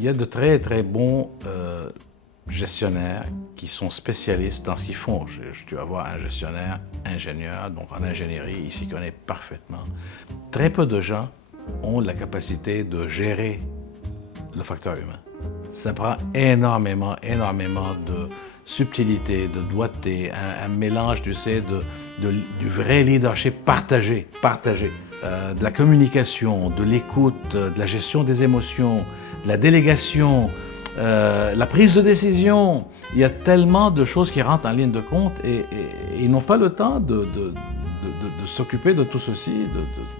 Il y a de très très bons gestionnaires qui sont spécialistes dans ce qu'ils font. Tu vas voir un gestionnaire ingénieur, donc en ingénierie, il s'y connaît parfaitement. Très peu de gens ont la capacité de gérer le facteur humain. Ça prend énormément de subtilité, de doigté, un mélange, tu sais, du vrai leadership partagé, de la communication, de l'écoute, de la gestion des émotions, de la délégation, la prise de décision. Il y a tellement de choses qui rentrent en ligne de compte et ils n'ont pas le temps de s'occuper de tout ceci,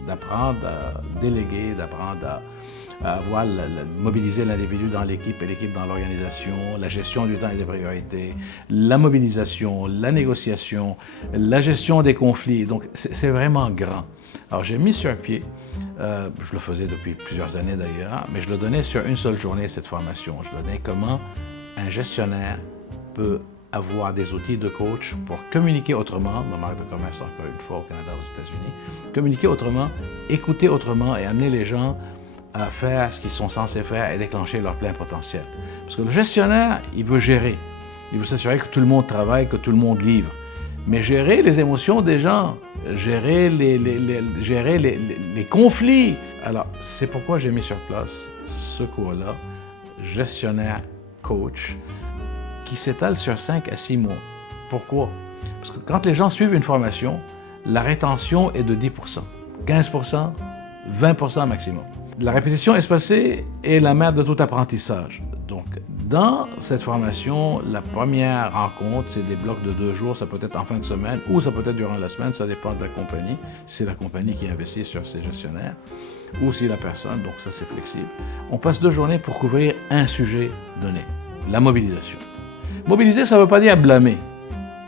d'apprendre à déléguer, d'apprendre à mobiliser l'individu dans l'équipe et l'équipe dans l'organisation, la gestion du temps et des priorités, la mobilisation, la négociation, la gestion des conflits. Donc, c'est vraiment grand. Alors, j'ai mis sur pied, je le faisais depuis plusieurs années d'ailleurs, mais je le donnais sur une seule journée, cette formation. Je donnais comment un gestionnaire peut avoir des outils de coach pour communiquer autrement, ma marque de commerce encore une fois au Canada, aux États-Unis, communiquer autrement, écouter autrement et amener les gens à faire ce qu'ils sont censés faire et déclencher leur plein potentiel. Parce que le gestionnaire, il veut gérer. Il veut s'assurer que tout le monde travaille, que tout le monde livre. Mais gérer les émotions des gens, gérer les conflits. Alors, c'est pourquoi j'ai mis sur place ce cours-là, gestionnaire coach, qui s'étale sur 5 à 6 mois. Pourquoi? Parce que quand les gens suivent une formation, la rétention est de 10%, 15%, 20% maximum. La répétition espacée est la mère de tout apprentissage. Donc, dans cette formation, la première rencontre, c'est des blocs de 2 jours, ça peut être en fin de semaine ou ça peut être durant la semaine, ça dépend de la compagnie, si c'est la compagnie qui investit sur ses gestionnaires ou si la personne, donc ça c'est flexible. On passe 2 journées pour couvrir un sujet donné, la mobilisation. Mobiliser, ça ne veut pas dire blâmer.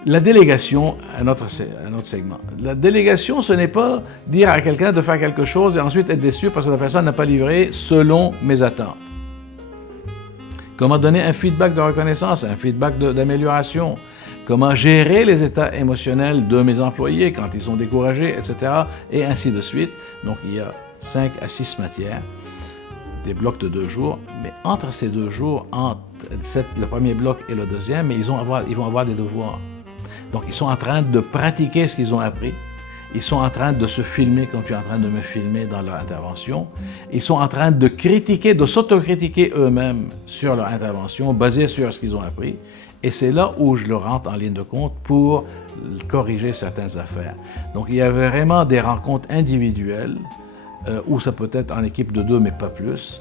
La délégation, un autre segment. La délégation, ce n'est pas dire à quelqu'un de faire quelque chose et ensuite être déçu parce que la personne n'a pas livré selon mes attentes. Comment donner un feedback de reconnaissance, un feedback d'amélioration. Comment gérer les états émotionnels de mes employés quand ils sont découragés, etc. Et ainsi de suite. Donc, il y a 5 à 6 matières, des blocs de 2 jours. Mais entre ces 2 jours, entre le premier bloc et le deuxième, ils vont avoir des devoirs. Donc, ils sont en train de pratiquer ce qu'ils ont appris. Ils sont en train de se filmer comme tu es en train de me filmer dans leur intervention. Ils sont en train de critiquer, de s'autocritiquer eux-mêmes sur leur intervention, basée sur ce qu'ils ont appris. Et c'est là où je le rentre en ligne de compte pour corriger certaines affaires. Donc, il y a vraiment des rencontres individuelles, où ça peut être en équipe de 2, mais pas plus,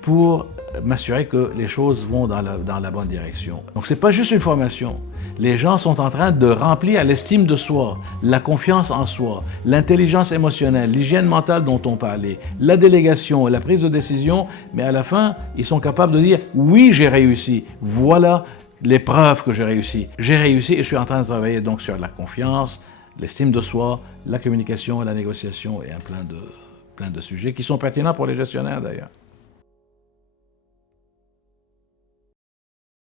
pour m'assurer que les choses vont dans la bonne direction. Donc, ce n'est pas juste une formation. Les gens sont en train de remplir l'estime de soi, la confiance en soi, l'intelligence émotionnelle, l'hygiène mentale dont on parlait, la délégation, la prise de décision, mais à la fin, ils sont capables de dire « Oui, j'ai réussi. Voilà les preuves que j'ai réussi. J'ai réussi et je suis en train de travailler donc sur la confiance, l'estime de soi, la communication, la négociation et plein de sujets qui sont pertinents pour les gestionnaires d'ailleurs. »